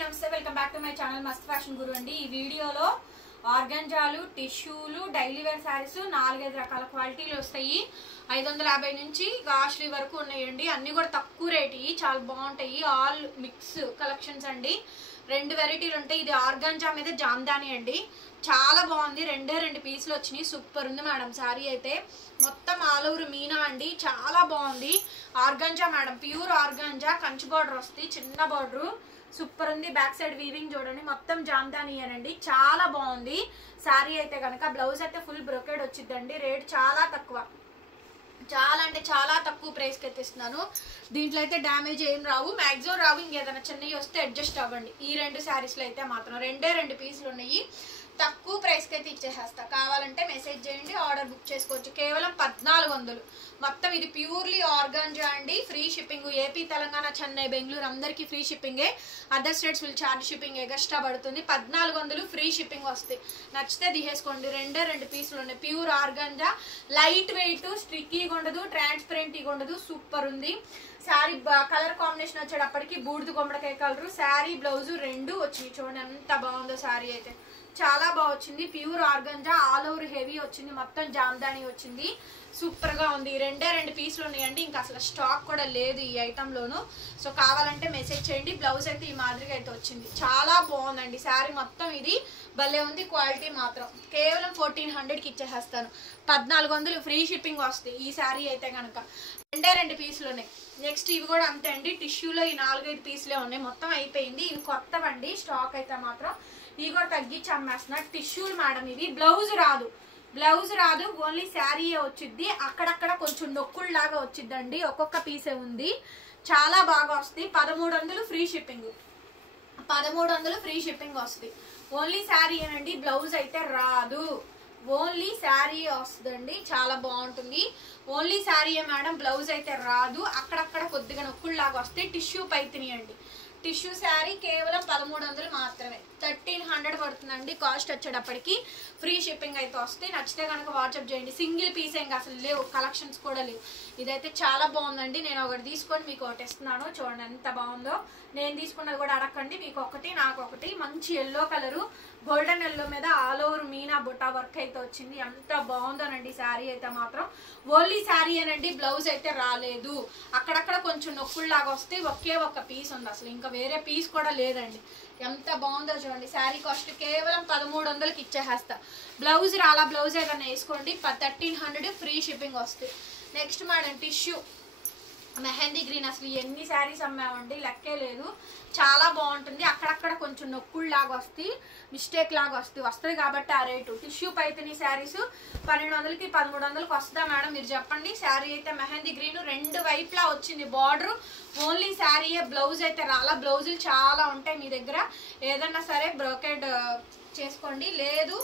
నమస్తే welcome back to my channel మస్త్ fashion గురు అండి. ఈ వీడియోలో ఆర్గంజాలు, టిష్యూలు, డైలీ వేర్ శారీస్ 4-5 రకాల క్వాలిటీలు వస్తాయి. 550 నుంచి కాస్ట్లీ వరకు ఉన్నాయండి. అన్ని కూడా తక్కువ రేట్, చాలా బాగుంటాయి. ఆల్ మిక్స్ కలెక్షన్స్ అండి. 2 వెరైటీలు ఉంటాయి. ఇది ఆర్గంజా మీద జామ్దాని అండి. చాలా బాగుంది. 2 పీసులు వచ్చినాయి. సూపర్ ఉంది మేడం. శారీ అయితే మొత్తం ఆల్ ఓవర్ మీనా అండి. చాలా బాగుంది. Organza madam, pure organza. Kanchi border వస్తుంది, చిన్న బార్డర్. సూపర్ ఉంది. బ్యాక్ సైడ్ వీవింగ్ చూడండి, మొత్తం జామ్దాని అనండి. చాలా బాగుంది శారీ అయితే కనుక. బ్లౌజ్ అయితే ఫుల్ బ్రొకెడ్ వచ్చిందండి. రేట్ చాలా తక్కువ, చాలా అంటే చాలా తక్కువ ప్రైస్కి అయితే ఇస్తున్నాను. దీంట్లో అయితే డ్యామేజ్ ఏం రావు, మ్యాక్సిమం రావు. ఇంకేదైనా చిన్నవి వస్తే అడ్జస్ట్ అవ్వండి. ఈ 2 శారీస్లో అయితే మాత్రం 2 పీసులు ఉన్నాయి. తక్కువ ప్రైస్కి అయితే ఇచ్చేసేస్తా. కావాలంటే మెసేజ్ చేయండి, ఆర్డర్ బుక్ చేసుకోవచ్చు. కేవలం 1400. మొత్తం ఇది ప్యూర్లీ ఆర్గాంజా అండి. Free shipping. AP, Telangana, Chennai, Bengaluru అందరికీ ఫ్రీ షిప్పింగే. Other states will charge shipping extra పడుతుంది. 1400 ఫ్రీ షిప్పింగ్ వస్తాయి. నచ్చితే తీసేసుకోండి. 2 పీసులు ఉన్నాయి. ప్యూర్ ఆర్గాంజా, లైట్ వెయిట్, స్టిక్కీగా ఉండదు, ట్రాన్స్పరెంట్గా ఉండదు. సూపర్ ఉంది శారీ. కలర్ కాంబినేషన్ వచ్చేటప్పటికి బూడిద గుమ్మడికాయ కలరు. శారీ బ్లౌజు 2 వచ్చింది. చూడండి ఎంత బాగుందో శారీ అయితే. చాలా బాగా వచ్చింది. Pure organza, all over heavy వచ్చింది. మొత్తం జామ్దాని వచ్చింది. సూపర్ గా ఉంది. 2 పీసులు ఉన్నాయండి. ఇంకా అసలు స్టాక్ కూడా లేదు ఈ ఐటమ్. సో కావాలంటే మెసేజ్ చేయండి. బ్లౌజ్ అయితే ఈ మాదిరిగా అయితే వచ్చింది. చాలా బాగుందండి శారీ మొత్తం. ఇది భలే ఉంది. క్వాలిటీ మాత్రం కేవలం 1400కి ఇచ్చేసేస్తాను. 1400 ఫ్రీ షిప్పింగ్ వస్తుంది ఈ శారీ అయితే కనుక. 2 పీసులు ఉన్నాయి. నెక్స్ట్ ఇవి కూడా అంతే అండి. టిష్యూలో ఈ 4-5 పీసులే ఉన్నాయి. మొత్తం అయిపోయింది. ఇవి కొత్తవండి. స్టాక్ అయితే మాత్రం ఇవి కూడా తగ్గించి అమ్మేస్తున్నా. టిష్యూలు మేడం. ఇవి బ్లౌజ్ రాదు, ఓన్లీ శారీయే వచ్చింది. అక్కడక్కడ కొంచెం నొక్కుల్లాగా వచ్చిందండి. ఒక్కొక్క పీసే ఉంది. చాలా బాగా వస్తుంది. 1300 ఫ్రీ షిప్పింగ్. 1300 ఫ్రీ షిప్పింగ్ వస్తుంది. ఓన్లీ శారీ ఏనండి, బ్లౌజ్ అయితే రాదు. ఓన్లీ శారీ వస్తుందండి. చాలా బాగుంటుంది. ఓన్లీ శారీయే మేడం, బ్లౌజ్ అయితే రాదు. అక్కడక్కడ కొద్దిగా నొక్కుల్లాగా వస్తాయి. టిష్యూ పైతిని అండి. టిష్యూ శారీ కేవలం 1300 మాత్రమే. 1300 పడుతుందండి కాస్ట్ వచ్చేటప్పటికి. ఫ్రీ షిప్పింగ్ అయితే వస్తే నచ్చితే కనుక వాట్సాప్ చేయండి. సింగిల్ పీస్ ఇంకా అసలు లేవు, కలెక్షన్స్ కూడా లేవు. ఇదైతే చాలా బాగుందండి. నేను ఒకటి తీసుకొని మీకు ఒకటి ఇస్తున్నాను. చూడండి ఎంత బాగుందో. నేను తీసుకున్నది కూడా అడగండి. మీకు ఒకటి, నాకు ఒకటి. మంచి ఎల్లో కలరు, గోల్డెన్ ఎల్లో మీద all over Meena Butta work అయితే వచ్చింది. ఎంత బాగుందోనండి శారీ అయితే మాత్రం. ఓన్లీ శారీ అనండి, బ్లౌజ్ అయితే రాలేదు. అక్కడక్కడ కొంచెం నొక్కుల్లాగా వస్తే ఒకే ఒక పీస్ ఉంది. అసలు ఇంకా వేరే పీస్ కూడా లేదండి. ఎంత బాగుందో చూడండి. శారీ కాస్ట్ కేవలం 1300కి ఇచ్చేసేస్తా. బ్లౌజ్ రాలా, బ్లౌజ్ ఏదైనా వేసుకోండి. 1300 ఫ్రీ షిప్పింగ్ వస్తుంది. Next madam tissue mehndi green. అసలు ఎన్ని శారీస్ అమ్మామండి, లెక్కే లేదు. చాలా బాగుంటుంది. అక్కడక్కడ కొంచెం నొక్కుల్లాగా వస్తాయి, మిస్టేక్ లాగా వస్తుంది కాబట్టి ఆ రేటు. టిష్యూ పైతని శారీస్ 1200కి 1300కి వస్తుందా మేడం, మీరు చెప్పండి. శారీ అయితే మెహందీ గ్రీన్ 2 వైపులా వచ్చింది బార్డర్. ఓన్లీ శారీయే, బ్లౌజ్ అయితే రాలా. బ్లౌజులు చాలా ఉంటాయి మీ దగ్గర. ఏదన్నా సరే బ్రోకెడ్ చేసుకోండి. లేదు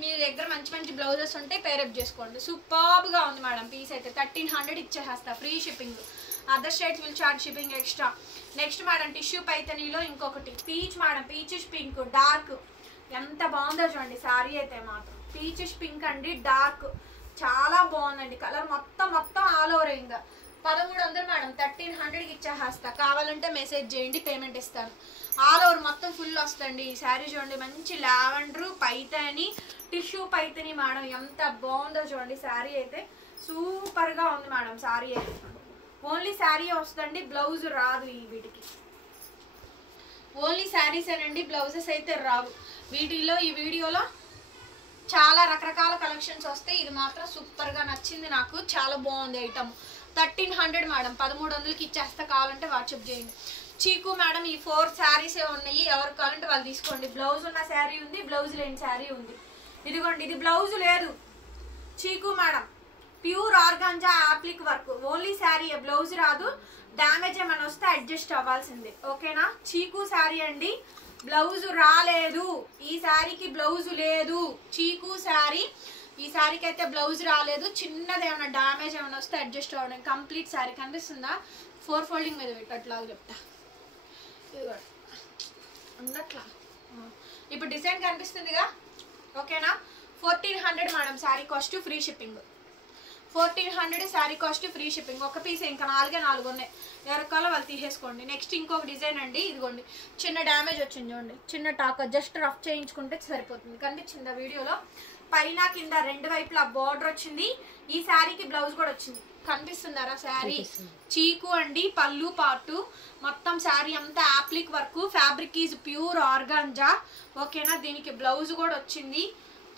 మీ దగ్గర మంచి మంచి బ్లౌజెస్ ఉంటే పేరప్ చేసుకోండి. సూపర్గా ఉంది మేడం. పీస్ అయితే 1300 ఇచ్చేస్తా. Free shipping. Other states will charge shipping extra. Next madam tissue పైతనీలో ఇంకొకటి peach madam. Peachish pink dark. ఎంత బాగుందో చూడండి శారీ అయితే మాత్రం. పీచిష్ పింక్ అండి, డార్క్. చాలా బాగుందండి కలర్. మొత్తం ఆల్ ఓవర్. ఇంకా 1300 మేడం, 1300కి ఇచ్చేస్తా. కావాలంటే మెసేజ్ చేయండి, పేమెంట్ ఇస్తాను. ఆల్ ఓవర్ మొత్తం ఫుల్ వస్తుంది. ఈ శారీ చూడండి, మంచి lavender Paithani, tissue Paithani madam. ఎంత బాగుందో చూడండి శారీ అయితే. సూపర్గా ఉంది మేడం శారీ అయితే. ఓన్లీ శారీ వస్తుందండి, బ్లౌజ్ రాదు. ఈ వీటికి ఓన్లీ శారీస్ ఏనండి, బ్లౌజెస్ అయితే రావు. వీటిలో ఈ వీడియోలో చాలా రకరకాల కలెక్షన్స్ వస్తాయి. ఇది మాత్రం సూపర్గా నచ్చింది నాకు. చాలా బాగుంది ఐటమ్. 1300 మేడం, 1300కి ఇచ్చేస్తా. కావాలంటే వాట్సాప్ చేయండి. చీకు మేడం ఈ 4 శారీసే ఉన్నాయి. ఎవరు కావాలంటే వాళ్ళు తీసుకోండి. బ్లౌజ్ ఉన్న శారీ ఉంది, బ్లౌజ్ లేని శారీ ఉంది. ఇదిగోండి, ఇది బ్లౌజ్ లేదు. చీకు madam pure organza ఆప్లిక్ work. Only sari, blouse రాదు. డ్యామేజ్ ఏమైనా వస్తే అడ్జస్ట్ అవ్వాల్సిందే. ఓకేనా. చీకు శారీ అండి, బ్లౌజ్ రాలేదు. ఈ శారీకి బ్లౌజ్ లేదు. చీకు శారీ. ఈ శారీకి అయితే బ్లౌజ్ రాలేదు. చిన్నది ఏమైనా డ్యామేజ్ ఏమైనా వస్తే అడ్జస్ట్ అవ్వడం. కంప్లీట్ శారీ కనిపిస్తుందా? 4 ఫోల్డింగ్ మీద పెట్టట్లాగా చెప్తా. ఉండట్లా. ఇప్పుడు డిజైన్ కనిపిస్తుందిగా. ఓకేనా. 1400 madam sari cost. Free shipping. 1400 sari cost, free shipping. ఒక పీస్ ఇంకా 4 ఉన్నాయి, ఎవరికి కావాలో వాళ్ళు తీసేసుకోండి. నెక్స్ట్ ఇంకొక డిజైన్ అండి, ఇదిగోండి చిన్న డ్యామేజ్ వచ్చింది చూడండి, చిన్న టాక్, జస్ట్ రఫ్ చేయించుకుంటే సరిపోతుంది. కనిపించిందా వీడియోలో? పైన కింద రెండు వైపులా బార్డర్ వచ్చింది. ఈ శారీకి బ్లౌజ్ కూడా వచ్చింది, కనిపిస్తున్నారా? శారీ చీకు అండి, పళ్ళు పాటు మొత్తం శారీ అంతా appliqué work, fabric is pure organza. ఓకేనా? దీనికి బ్లౌజ్ కూడా వచ్చింది,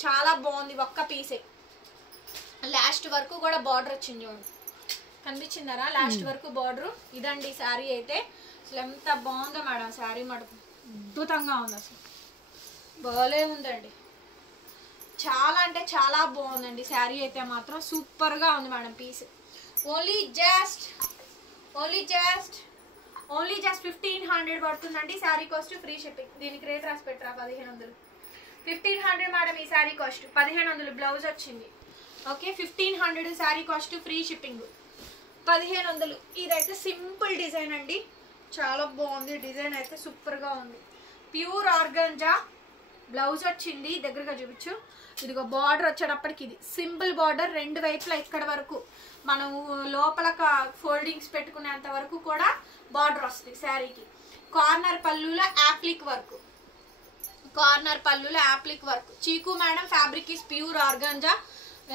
చాలా బాగుంది. ఒక్క పీసే, లాస్ట్ వరకు కూడా బార్డర్ వచ్చింది చూడండి, కనిపించిందరా? లాస్ట్ వరకు బార్డర్. ఇదండి శారీ అయితే. అసలు ఎంత బాగుందో మేడం శారీ, మటుకు అద్భుతంగా ఉంది, అసలు బాగాలే ఉందండి. చాలా అంటే చాలా బాగుందండి శారీ అయితే మాత్రం, సూపర్ గా ఉంది మేడం పీస్. ఓన్లీ జస్ట్ 1500 పడుతుందండి శారీ కాస్ట్, ఫ్రీ షిప్పింగ్. దీనికి రేట్ రాసి పెట్టరా 1500. 1500 మేడం ఈ శారీ కాస్ట్, 1500 బ్లౌజ్ వచ్చింది. Okay, 1500 sari cost, free shipping 1500. ఇదైతే సింపుల్ డిజైన్ అండి, చాలా బాగుంది డిజైన్ అయితే, సూపర్ గా ఉంది. ప్యూర్ ఆర్గాంజా, బ్లౌజ్ వచ్చింది, దగ్గరగా చూపించు. ఇదిగో బార్డర్ వచ్చేటప్పటికి ఇది సింపుల్ బార్డర్, రెండు వైపులా ఇక్కడ వరకు మనం లోపల ఫోల్డింగ్స్ పెట్టుకునేంత వరకు కూడా బార్డర్ వస్తుంది శారీకి. కార్నర్ పళ్ళులో యాప్లిక్ వర్క్, చీకు madam. Fabric is pure organza.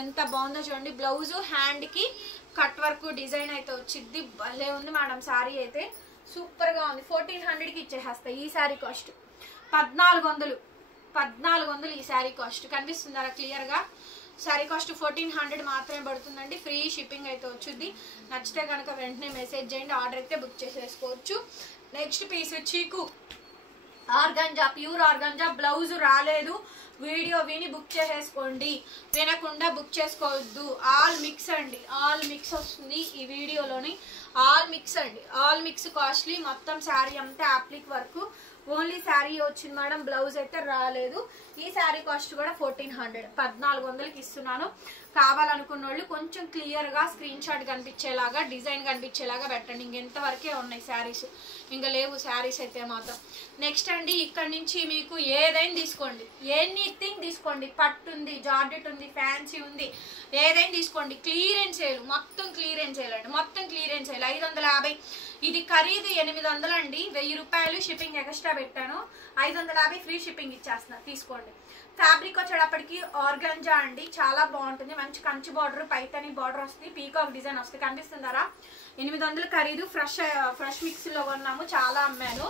ఎంత బాగుందో చూడండి. బ్లౌజ్ హ్యాండ్ కి కట్ వర్క్ డిజైన్ అయితే వచ్చింది, భలే ఉంది మేడం శారీ అయితే, సూపర్ గా ఉంది. 1400కి ఇచ్చేస్తాయి ఈ శారీ కాస్ట్. 1400 ఈ శారీ కాస్ట్, కనిపిస్తుందా క్లియర్ గా? శారీ కాస్ట్ 1400 మాత్రమే పడుతుందండి, ఫ్రీ షిప్పింగ్ అయితే వచ్చింది. నచ్చితే కనుక వెంటనే మెసేజ్ చేయండి, ఆర్డర్ అయితే బుక్ చేసేసుకోవచ్చు. నెక్స్ట్ పీస్ చీకు ఆర్గాంజా, ప్యూర్ ఆర్గాంజా. బ్లౌజ్ రాలేదు, వీడియో విని బుక్ చేసేసుకోండి, వినకుండా బుక్ చేసుకోవద్దు. ఆల్ మిక్స్ అండి, ఆల్ మిక్స్ వస్తుంది ఈ వీడియోలోని. ఆల్ మిక్స్ అండి, ఆల్ మిక్స్ కాస్ట్లీ. మొత్తం శారీ అంతా యాప్లిక్ వర్క్, ఓన్లీ శారీ వచ్చింది మేడం, బ్లౌజ్ అయితే రాలేదు. ఈ శారీ కాస్ట్ కూడా 1400, 1400కి ఇస్తున్నాను. కావాలనుకున్న వాళ్ళు కొంచెం క్లియర్ గా స్క్రీన్ షాట్ కనిపించేలాగా, డిజైన్ కనిపించేలాగా పెట్టండి. ఇంకెంతవరకే ఉన్నాయి శారీస్, ఇంకా లేవు శారీస్ అయితే మాత్రం. నెక్స్ట్ అండి, ఇక్కడ నుంచి మీకు ఏదైనా తీసుకోండి, ఎనీథింగ్ తీసుకోండి. పట్టు ఉంది, జార్జెట్ ఉంది, ఫ్యాన్సీ ఉంది, ఏదైనా తీసుకోండి. క్లియరెన్స్ సేల్, మొత్తం క్లియరెన్స్ సేల్ అండి, మొత్తం క్లియరెన్స్ సేల్. 550. ఇది ఖరీదు 800 అండి, 1000 రూపాయలు షిప్పింగ్ ఎక్స్ట్రా పెట్టాను. 550 ఫ్రీ షిప్పింగ్ ఇచ్చేస్తున్నా, తీసుకోండి. ఫ్యాబ్రిక్ వచ్చేటప్పటికి ఆర్గాంజా అండి, చాలా బాగుంటుంది. మంచి కంచి బార్డర్, పైతని బార్డర్ వస్తుంది, పీకాక్ డిజైన్ వస్తుంది, కనిపిస్తుందారా? 800 ఖరీదు. ఫ్రెష్ మిక్స్ లో కొన్నాము, చాలా అమ్మాను,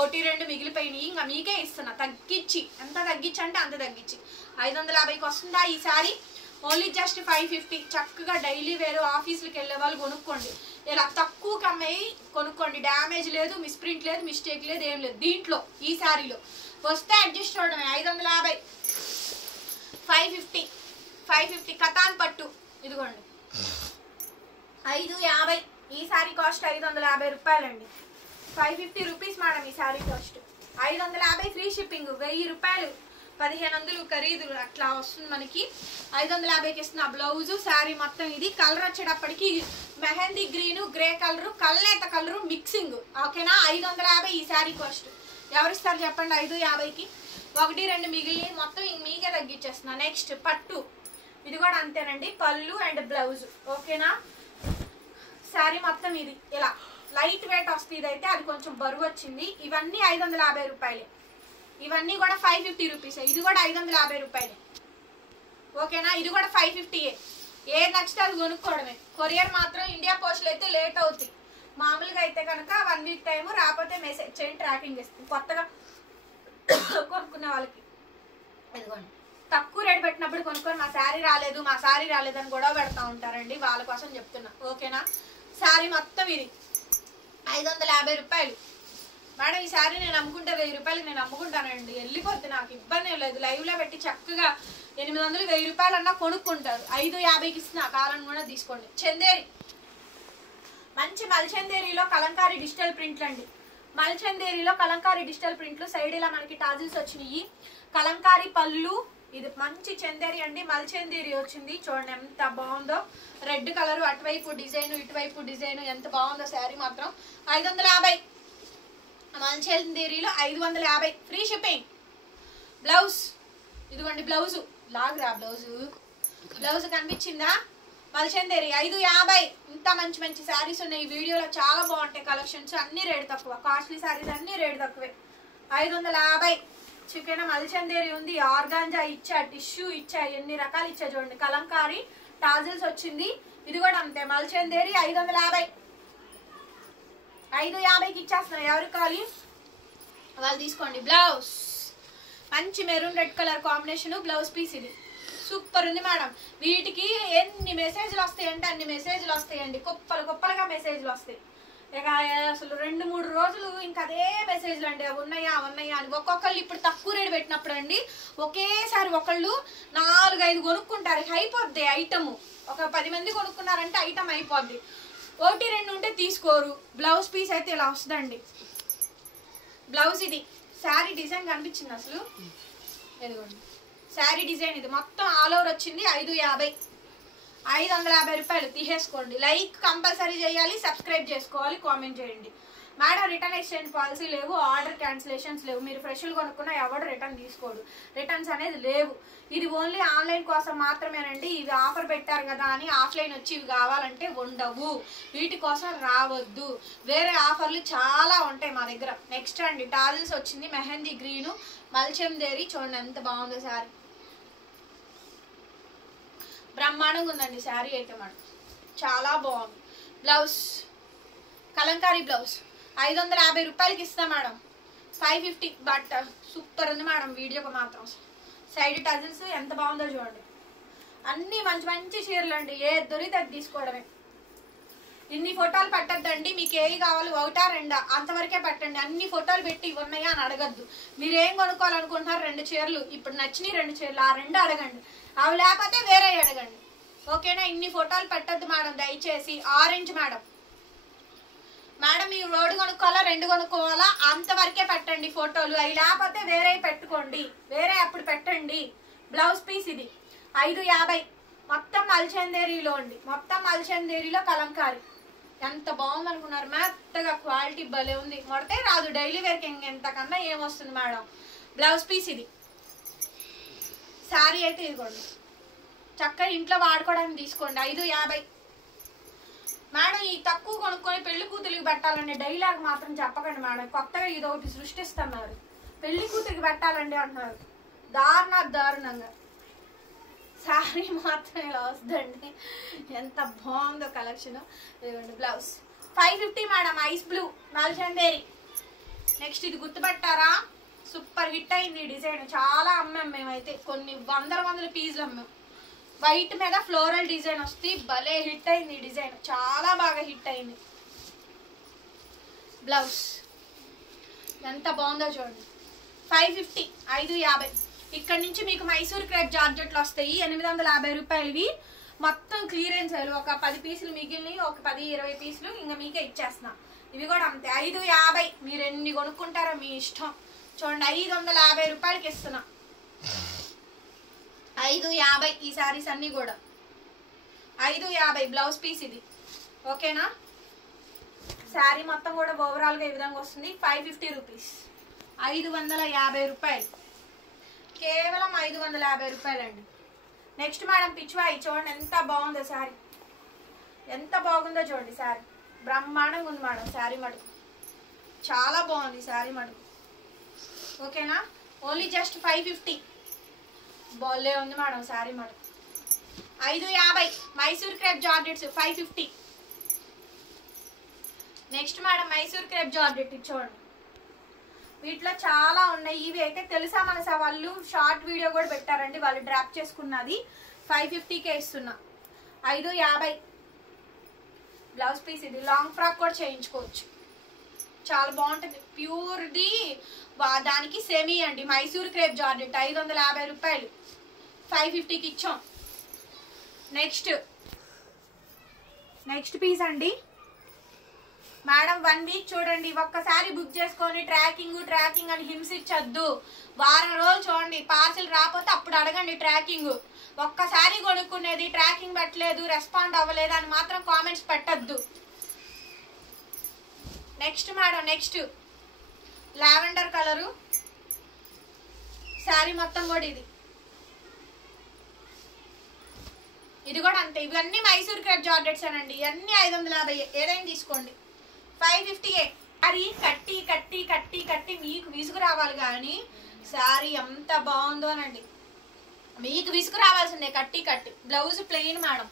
1-2 మిగిలిపోయినాయి. ఇంకా మీకే ఇస్తున్నా తగ్గించి, ఎంత తగ్గించి అంటే అంత తగ్గించి. 550కి వస్తుందా ఈ సారీ? Only just 550. చక్కగా డైలీ వేరు ఆఫీసులకు వెళ్ళే వాళ్ళు కొనుక్కోండి, ఇలా తక్కువకి అమ్మాయి కొనుక్కోండి. డ్యామేజ్ లేదు, మిస్ప్రింట్ లేదు, మిస్టేక్ లేదు, ఏం లేదు దీంట్లో. ఈ శారీలో వస్తే అడ్జస్ట్ అవడమే. 550, 550 కతాన్ పట్టు, ఇదిగోండి 550. ఈ శారీ కాస్ట్ 550 రూపాయలండి, 550 రూపీస్ మేడం ఈ శారీ కాస్ట్. 550 free shipping. 1000 రూపాయలు, 1500 ఖరీదు అట్లా వస్తుంది మనకి. 550కి ఇస్తున్న బ్లౌజు. శారీ మొత్తం ఇది. కలర్ వచ్చేటప్పటికి మెహందీ గ్రీను, గ్రే కలరు, కల్నేత కలరు మిక్సింగ్. ఓకేనా? 550 ఈ శారీ కాస్ట్. ఎవరిస్తారు చెప్పండి 550కి? 1-2 మిగిలి మొత్తం మీకే తగ్గించేస్తున్నా. నెక్స్ట్ పట్టు, ఇది కూడా అంతేనండి, పళ్ళు అండ్ బ్లౌజ్. ఓకేనా? శారీ మొత్తం ఇది ఇలా లైట్ వెయిట్ వస్తుంది. ఇదైతే అది కొంచెం బరువు వచ్చింది. ఇవన్నీ 550 రూపాయలే, ఇవన్నీ కూడా 550 రూపీస్. ఇది కూడా 550 రూపాయలే. ఓకేనా? ఇది కూడా 550. ఏది నచ్చితే అది కొనుక్కోవడమే. కొరియర్ మాత్రం ఇండియా పోస్టులు అయితే లేట్ అవుతాయి. మామూలుగా అయితే కనుక 1 వీక్ టైము, రాకపోతే మెసేజ్ చేయండి, ట్రాకింగ్ ఇస్తుంది. కొత్తగా కొనుక్కున్న వాళ్ళకి ఇదిగోండి, తక్కువ రేట్ పెట్టినప్పుడు కొనుక్కొని మా శారీ రాలేదు అని గొడవ పెడతా ఉంటారండి, వాళ్ళ కోసం చెప్తున్నా. ఓకేనా? శారీ మొత్తం ఇది 550 రూపాయలు మేడం. ఈ శారీ నేను అమ్ముకుంటే 1000 రూపాయలకి నేను అమ్ముకుంటానండి, వెళ్ళిపోద్ది, నాకు ఇబ్బంది ఏం లేదు. లైవ్ లో పెట్టి చక్కగా 800, 1000 రూపాయలు అన్నా కొనుక్కుంటారు. 550కి ఇస్తున్నా, కావాలని కూడా తీసుకోండి. చందేరి, మంచి మల్చందేరిలో కలంకారీ డిజిటల్ ప్రింట్లు అండి. మల్చందేరిలో కలంకారీ డిజిటల్ ప్రింట్లు. సైడ్ ఇలా మనకి టాజిల్స్ వచ్చినాయి. కలంకారీ పళ్ళు, ఇది మంచి చందేరి అండి, మల్చందేరి వచ్చింది. చూడండి ఎంత బాగుందో, రెడ్ కలర్, అటువైపు డిజైన్ ఇటువైపు డిజైన్, ఎంత బాగుందో శారీ మాత్రం. 550 మల్చందేరిలో 550 ఫ్రీ షిప్పింగ్. బ్లౌజ్ ఇదిగోండి, బ్లౌజు లాగురా, బ్లౌజు కనిపించిందా? మల్చందేరి 550. ఇంత మంచి మంచి శారీస్ ఉన్నాయి ఈ వీడియోలో, చాలా బాగుంటాయి కలెక్షన్స్. అన్ని రేట్ తక్కువ, కాస్ట్లీ శారీస్ అన్ని రేట్ తక్కువే. 550. చికెన్ మల్చందేరి ఉంది, ఆర్గాంజా ఇచ్చా, టిష్యూ ఇచ్చా, ఎన్ని రకాలు ఇచ్చా చూడండి. కలంకారీ టాజిల్స్ వచ్చింది, ఇది కూడా అంతే. మల్చందేరి 550. 550కి ఇచ్చేస్తున్నారు. ఎవరికి కావాలి వాళ్ళు తీసుకోండి. బ్లౌజ్ మంచి maroon red colour combination blouse piece, ఇది సూపర్ ఉంది మేడం. వీటికి ఎన్ని మెసేజ్లు వస్తాయంటే అన్ని మెసేజ్లు వస్తాయండి, కుప్పలు కుప్పలుగా మెసేజ్లు వస్తాయి. ఇక అసలు 2-3 రోజులు ఇంకా అదే మెసేజ్లు అండి, అవి ఉన్నాయా ఉన్నాయా అని. ఒక్కొక్కళ్ళు ఇప్పుడు తక్కువ రేటు పెట్టినప్పుడు అండి ఒకేసారి ఒకళ్ళు 4-5 కొనుక్కుంటారు, అయిపోద్ది ఐటమ్. ఒక 10 మంది కొనుక్కున్నారంటే ఐటమ్ అయిపోద్ది. 1-2 ఉంటే తీసుకోరు. బ్లౌజ్ పీస్ అయితే ఇలా వస్తుందండి. బ్లౌజ్ ఇది శారీ డిజైన్ కనిపించింది అసలు, ఇదిగోండి శారీ డిజైన్ ఇది మొత్తం ఆల్ ఓవర్ వచ్చింది. 550. 550 రూపాయలు తీసేసుకోండి. లైక్ కంపల్సరీ చేయాలి, సబ్స్క్రైబ్ చేసుకోవాలి, కామెంట్ చేయండి. మేడం రిటర్న్ ఎక్స్చేంజ్ పాలసీ లేవు, ఆర్డర్ క్యాన్సిలేషన్స్ లేవు. మీరు ఫ్రెష్లు కొనుక్కున్నా ఎవడు రిటర్న్ తీసుకోడు, రిటర్న్స్ అనేది లేవు. ఇది ఓన్లీ ఆన్లైన్ కోసం మాత్రమేనండి. ఇవి ఆఫర్ పెట్టారు కదా అని ఆఫ్లైన్ వచ్చి ఇవి కావాలంటే ఉండవు, వీటి కోసం రావద్దు. వేరే ఆఫర్లు చాలా ఉంటాయి మా దగ్గర. నెక్స్ట్ అండి టాజిల్స్ వచ్చింది, మెహందీ గ్రీను మల్చందేరి. చూడండి ఎంత బాగుందో శారీ, బ్రహ్మాండంగా ఉందండి శారీ అయితే మేడం, చాలా బాగుంది. బ్లౌజ్ కలంకారీ బ్లౌజ్ 550 రూపాయలకి ఇస్తా మేడం. 550 బట్ సూపర్ ఉంది మేడం. వీడియోకి మాత్రం సైడ్ టజిల్స్ ఎంత బాగుందో చూడండి. అన్ని మంచి మంచి చీరలు అండి, ఏ దొరికితే అది తీసుకోవడమే. ఇన్ని ఫోటోలు పెట్టద్దండి, మీకు ఏవి కావాలి 1-2 అంతవరకే పెట్టండి. అన్ని ఫోటోలు పెట్టి ఉన్నాయా అని అడగద్దు. మీరు ఏం కొనుక్కోవాలనుకుంటున్నారు 2 చీరలు, ఇప్పుడు నచ్చినాయి 2 చీరలు, ఆ 2 అడగండి. అవి లేకపోతే వేరే అడగండి, ఓకేనా. ఇన్ని ఫోటోలు పెట్టద్దు మేడం దయచేసి. ఆరెంజ్ మేడం, మేడం మీరు రోడ్డు కొనుక్కోవాలా 2 కొనుక్కోవాలా అంతవరకే పెట్టండి ఫోటోలు. అవి లేకపోతే వేరే పెట్టుకోండి, వేరే అప్పుడు పెట్టండి. బ్లౌజ్ పీస్ ఇది 550. మొత్తం మల్చందేరిలో అండి, మొత్తం మల్చందేరిలో కలంకారీ. ఎంత బాగుంది అనుకున్నారు, మెత్తగా క్వాలిటీ భలే ఉంది. మొడితే రాదు, డైలీ వేర్కి ఎంతకన్నా ఏమొస్తుంది మేడం. బ్లౌజ్ పీస్ ఇది. శారీ అయితే ఇదిగోండి, చక్కగా ఇంట్లో వాడుకోవడానికి తీసుకోండి. 550 మేడం. ఈ తక్కువ కొనుక్కొని పెళ్లి కూతురికి పెట్టాలండి డైలాగ్ మాత్రం చెప్పకండి మేడం. కొత్తగా ఇది ఒకటి సృష్టిస్తున్నారు, పెళ్లి కూతురికి పెట్టాలండి అంటున్నారు. దారుణంగా శారీ మాత్రం ఇలా వస్తుందండి, ఎంత బాగుందో కలెక్షన్. ఇదిగోండి blouse 550 madam. Ice blue Mulchanderi. Next ఇది గుర్తుపట్టారా, సూపర్ హిట్ అయింది ఈ డిజైన్, చాలా అమ్మాం మేమైతే, కొన్ని వందల పీసులు అమ్మాం. వైట్ మీద ఫ్లోరల్ డిజైన్ వస్తే భలే హిట్ అయింది ఈ డిజైన్, చాలా బాగా హిట్ అయింది. బ్లౌజ్ ఎంత బాగుందో చూడండి. 550. 550. ఇక్కడ నుంచి మీకు మైసూర్ క్రేప్ జార్జెట్లు వస్తాయి 850 రూపాయలవి. మొత్తం క్లియరెన్స్ అయ్యి ఒక 10 పీసులు మిగిలినవి, ఒక 10-20 పీసులు ఇంకా మీకే ఇచ్చేస్తున్నా. ఇవి కూడా అంతే 550. మీరు ఎన్ని కొనుక్కుంటారో మీ ఇష్టం. చూడండి 550 రూపాయలకి ఇస్తున్నా. 550 ఈ శారీస్ అన్ని కూడా 550. బ్లౌజ్ పీస్ ఇది, ఓకేనా. శారీ మొత్తం కూడా ఓవరాల్గా ఈ విధంగా వస్తుంది. 550 రూపీస్. 550 రూపాయలు, కేవలం 550 రూపాయలండి. Next madam పిచ్చివాయి. చూడండి ఎంత బాగుందో శారీ, ఎంత బాగుందో చూడండి శారీ, బ్రహ్మాండంగా ఉంది మేడం. శారీ మటుకు చాలా బాగుంది శారీ మటుకు, ఓకేనా. Only just 550. బాలే ఉంది మేడం శారీ మటుకు. 550. Mysore crepe georgettes 550. Next madam Mysore crepe georgette చూడండి, వీటిలో చాలా ఉన్నాయి. ఇవి అయితే తెలుసా మనసా వాళ్ళు షార్ట్ వీడియో కూడా పెట్టారండి, వాళ్ళు డ్రాప్ చేసుకున్నది. 550కే ఇస్తున్నా. 550. బ్లౌజ్ పీస్ ఇది, లాంగ్ ఫ్రాక్ కూడా చేయించుకోవచ్చు, చాలా బాగుంటుంది. ప్యూర్ది దానికి సెమీ అండి. మైసూర్ క్రేప్ జార్జెట్ 550 రూపాయలు, 550కి ఇచ్చాం. నెక్స్ట్ పీస్ అండి మేడం. 1 వీక్ చూడండి, ఒక్కసారి బుక్ చేసుకొని ట్రాకింగ్ అని హింసించద్దు. వారం రోజులు చూడండి, పార్సిల్ రాకపోతే అప్పుడు అడగండి ట్రాకింగ్. ఒక్కసారి కొనుక్కునేది ట్రాకింగ్ పెట్టలేదు, రెస్పాండ్ అవ్వలేదు అని మాత్రం కామెంట్స్ పెట్టద్దు. Next madam, next lavender colour sari మొత్తం కూడా ఇది కూడా అంతే. ఇవన్నీ మైసూర్ క్రేప్ జార్జెట్స్ అనండి. ఇవన్నీ 550. ఏదైనా తీసుకోండి. 550. శారీ కట్టి కట్టి కట్టి కట్టి మీకు విసుగు రావాలి కానీ శారీ ఎంత బాగుందో అనండి. మీకు విసుగు రావాల్సిందే కట్టి కట్టి. బ్లౌజ్ ప్లెయిన్ మేడం,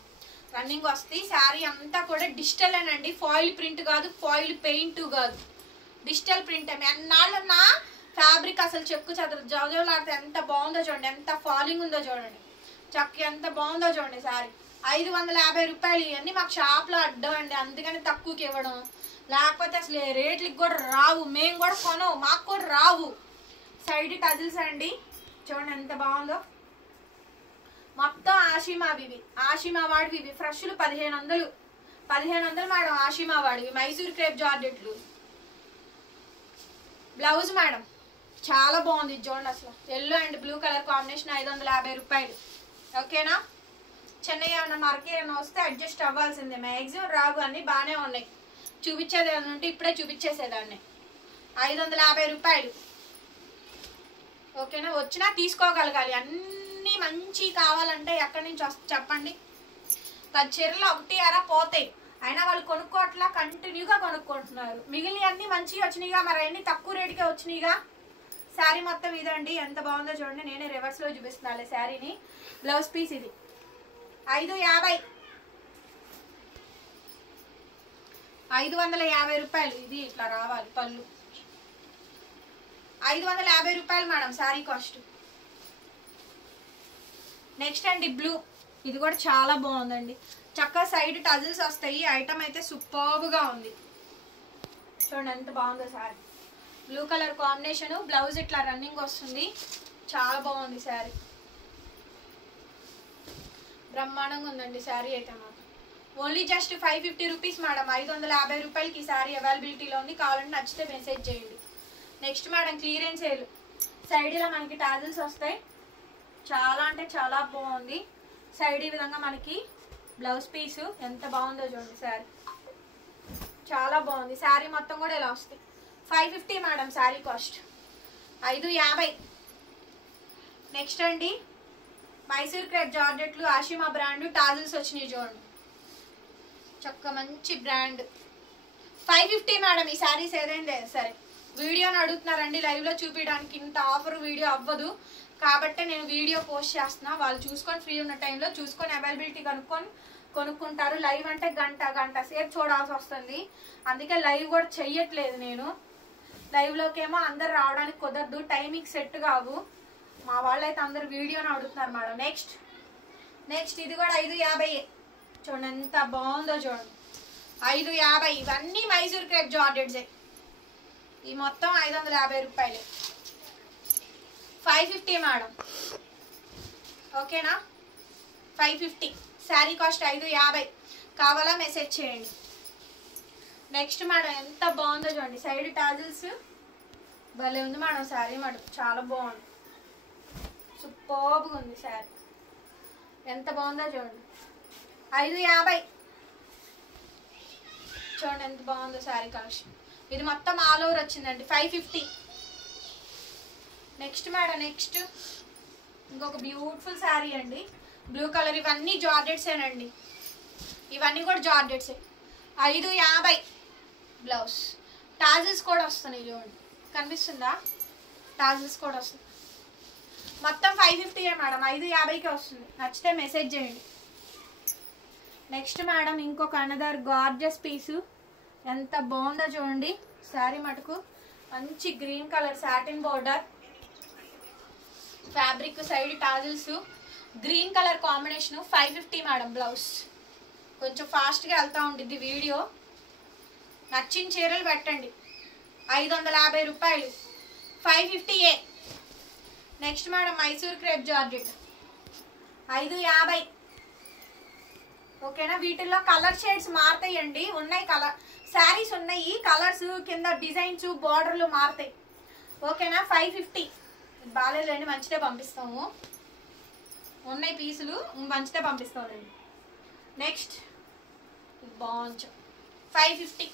రన్నింగ్ వస్తుంది. శారీ అంతా కూడా డిజిటల్ అనండి. ఫాయిల్ ప్రింట్ కాదు, ఫాయిల్ పెయింట్ కాదు, డిజిటల్ ప్రింట్. ఎన్నాళ్ళున్నా ఫ్యాబ్రిక్ అసలు చెక్కు చదువు జవజవలాడితే ఎంత బాగుందో చూడండి. ఎంత ఫాలింగ్ ఉందో చూడండి. చక్కి ఎంత బాగుందో చూడండి. శారీ 550 రూపాయలు. ఇవన్నీ మాకు షాప్లో అడ్డం అండి, అందుకని తక్కువకి ఇవ్వడం. లేకపోతే అసలు రేట్లకి కూడా రావు. మేము కూడా కొనవు, మాకు కూడా రావు. సైడ్ టజిల్స్ అండి చూడండి ఎంత బాగుందో. మొత్తం ఆషిమా ఇవి, ఆషిమా వాడివి. ఇవి ఫ్రెష్లు 1500 మేడం. ఆషిమా వాడివి మైసూర్ క్రేప్ జార్జెట్లు. బ్లౌజ్ మేడం చాలా బాగుంది చూడండి. అసలు yellow and blue colour combination 550 రూపాయలు. ఓకేనా. చెన్నై అన్న మార్కెట్ ఏమైనా వస్తే అడ్జస్ట్ అవ్వాల్సిందే. మ్యాక్సిమం రావు, అన్నీ బాగానే ఉన్నాయి. చూపించేది ఏమైనా ఉంటే ఇప్పుడే చూపించేసేదాన్ని. 550 రూపాయలు. ఓకేనా. వచ్చినా తీసుకోగలగాలి. అన్నీ మంచి కావాలంటే ఎక్కడి నుంచి వస్తుంది చెప్పండి. చీరలు ఒకటి అరా పోతాయి, అయినా వాళ్ళు కొనుక్కోవట్లా, కంటిన్యూగా కొనుక్కుంటున్నారు. మిగిలిన అన్నీ మంచిగా వచ్చినాయిగా, మరి అన్నీ తక్కువ రేటుకే వచ్చినాయిగా. శారీ మొత్తం ఇదండి. ఎంత బాగుందో చూడండి. నేనే రివర్స్లో చూపిస్తున్నాను శారీని. బ్లౌజ్ పీస్ ఇది 550. 550 రూపాయలు. ఇది ఇట్లా రావాలి పళ్ళు. 550 రూపాయలు మేడం శారీ కాస్ట్. నెక్స్ట్ అండి బ్లూ. ఇది కూడా చాలా బాగుందండి. చక్కగా సైడ్ టజిల్స్ వస్తాయి. ఐటమ్ అయితే సూపర్గా ఉంది చూడండి ఎంత బాగుందో sari. Blue colour combination, blouse ఇట్లా రన్నింగ్ వస్తుంది. చాలా బాగుంది శారీ. బ్రహ్మాండంగా ఉందండి శారీ అయితే మాకు. Only just 550 rupees madam. 550 రూపాయలకి ఈ శారీ అవైలబిలిటీలో ఉంది. కావాలంటే నచ్చితే మెసేజ్ చేయండి. Next madam clearance sale. Side ఇలా మనకి టాజిల్స్ వస్తాయి. చాలా అంటే చాలా బాగుంది. సైడ్ ఈ విధంగా మనకి బ్లౌజ్ పీసు ఎంత బాగుందో చూడండి. శారీ చాలా బాగుంది. శారీ మొత్తం కూడా ఇలా వస్తుంది. 550 మేడం శారీ కాస్ట్. 550. నెక్స్ట్ అండి మైసూర్ క్రేప్ జార్జెట్లు, ఆషిమా బ్రాండ్ టాజిల్స్ వచ్చినాయి చూడండి. చక్క మంచి బ్రాండ్. 550 మేడం. ఈ శారీస్ ఏదైందే సరే. వీడియోని అడుగుతున్నారండి, లైవ్లో చూపించడానికి ఇంత ఆఫర్ వీడియో అవ్వదు కాబట్టి నేను వీడియో పోస్ట్ చేస్తున్నా. వాళ్ళు చూసుకొని ఫ్రీ ఉన్న టైంలో చూసుకొని అవైలబిలిటీ కనుక్కొని కొనుక్కుంటారు. లైవ్ అంటే గంట సేపు చూడాల్సి వస్తుంది, అందుకే లైవ్ కూడా చెయ్యట్లేదు నేను. లైవ్లోకి ఏమో అందరు రావడానికి కుదరదు, టైమింగ్ సెట్ కావు. మా వాళ్ళు అయితే అందరు వీడియోని అడుగుతున్నారు మేడం. నెక్స్ట్ ఇది కూడా 550. చూడండి ఎంత బాగుందో చూడండి. 550. ఇవన్నీ మైసూర్ క్రేప్ జార్జెట్సే. ఈ మొత్తం 550 రూపాయలు. 550 మేడం. ఓకేనా. 550 శారీ కాస్ట్. 550 కావాలా మెసేజ్ చేయండి. నెక్స్ట్ మేడం ఎంత బాగుందో చూడండి. సైడ్ టాజిల్స్ భలే ఉంది మేడం. శారీ మేడం చాలా బాగుంది, సూపర్గా ఉంది శారీ. ఎంత బాగుందో చూడండి. 550. చూడండి ఎంత బాగుందో శారీ కలెక్షన్. ఇది మొత్తం ఆల్ ఓవర్ వచ్చిందండి. 550. నెక్స్ట్ మేడం నెక్స్ట్ ఇంకొక బ్యూటిఫుల్ శారీ అండి. Blue colour. ఇవన్నీ జార్జెట్సేనండి. ఇవన్నీ కూడా జార్జెట్సే. 550 బ్లౌజ్. టాజిల్స్ కూడా వస్తున్నాయి చూడండి. కనిపిస్తుందా? టాజిల్స్ కూడా వస్తుంది. మొత్తం 550 మేడం. 550కే వస్తుంది. నచ్చితే మెసేజ్ చేయండి. నెక్స్ట్ మేడం ఇంకొక అనదర్ గార్జెస్ పీసు. ఎంత బాగుందో చూడండి శారీ మటుకు. మంచి green colour satin border, fabric, side tassels, green colour combination. 550 madam blouse. కొంచెం ఫాస్ట్గా వెళ్తూ ఉంటుంది వీడియో. నచ్చిన చీరలు పెట్టండి. 550 రూపాయలు. 550. Next madam Mysore crepe georgette 550. ఓకేనా. వీటిల్లో కలర్ షేడ్స్ మారుతాయండి. ఉన్నాయి కలర్ శారీస్ ఉన్నాయి, కలర్స్ కింద డిజైన్స్ బార్డర్లు మారుతాయి. ఓకేనా. 550. బాగాలేదండి, మంచిదే పంపిస్తాము. ఉన్నాయి పీసులు, మంచిదే పంపిస్తామండి. నెక్స్ట్ బాగుంది. 550.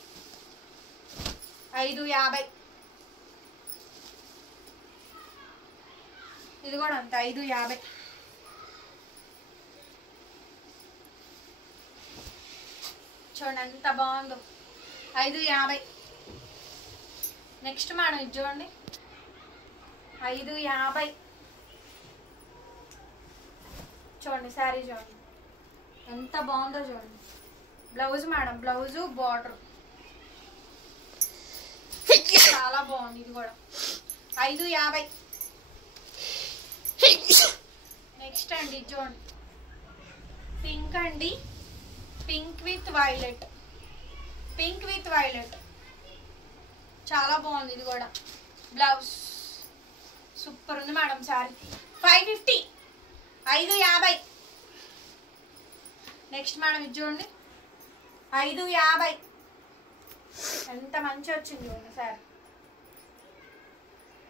550. ఇది కూడా అంత 550. చూడండి ఎంత బాగుందో, 550. నెక్స్ట్ మేడం ఇది చూడండి, 550. చూడండి శారీ చూడండి ఎంత బాగుందో చూడండి. బ్లౌజ్ మేడం, బ్లౌజు బార్డర్ చాలా బాగుంది. ఇది కూడా 550. నెక్స్ట్ అండి ఇది చూడండి, పింక్ అండి, pink with violet, pink with violet చాలా బాగుంది. ఇది కూడా బ్లౌజ్ సూపర్ ఉంది మేడం శారీ. 550, 550. నెక్స్ట్ మేడం ఇది చూడండి, 550. ఎంత మంచి వచ్చింది చూడండి శారీ,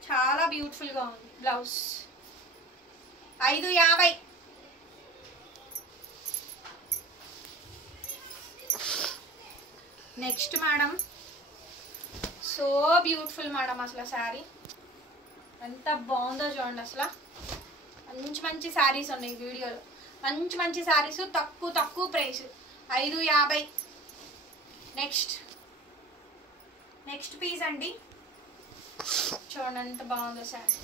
చాలా బ్యూటిఫుల్గా ఉంది. Blouse 550. Next madam so beautiful madam, అసలు శారీ ఎంత బాగుందో చూడండి. అసలు మంచి మంచి శారీస్ ఉన్నాయి వీడియోలో, మంచి మంచి శారీస్, తక్కువ ప్రైస్, 550. నెక్స్ట్ పీస్ అండి, చూడండి ఎంత బాగుందో శారీ,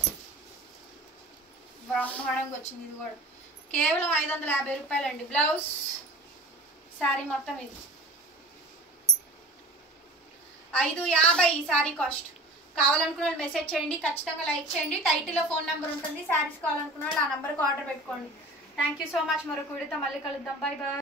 బ్రహ్మాండంగా వచ్చింది. ఇది కూడా కేవలం 550 రూపాయలండి. బ్లౌజ్ శారీ మొత్తం ఇది 550 ఈ శారీ కాస్ట్. కావాలనుకున్న వాళ్ళు మెసేజ్ చేయండి, ఖచ్చితంగా లైక్ చేయండి. టైటిల్లో ఫోన్ నెంబర్ ఉంటుంది, శారీస్ కావాలనుకున్న వాళ్ళు ఆ నెంబర్కి ఆర్డర్ పెట్టుకోండి. Thank you so much. మరొక వీడియోతో మళ్ళీ కలుద్దాం. Bye bye.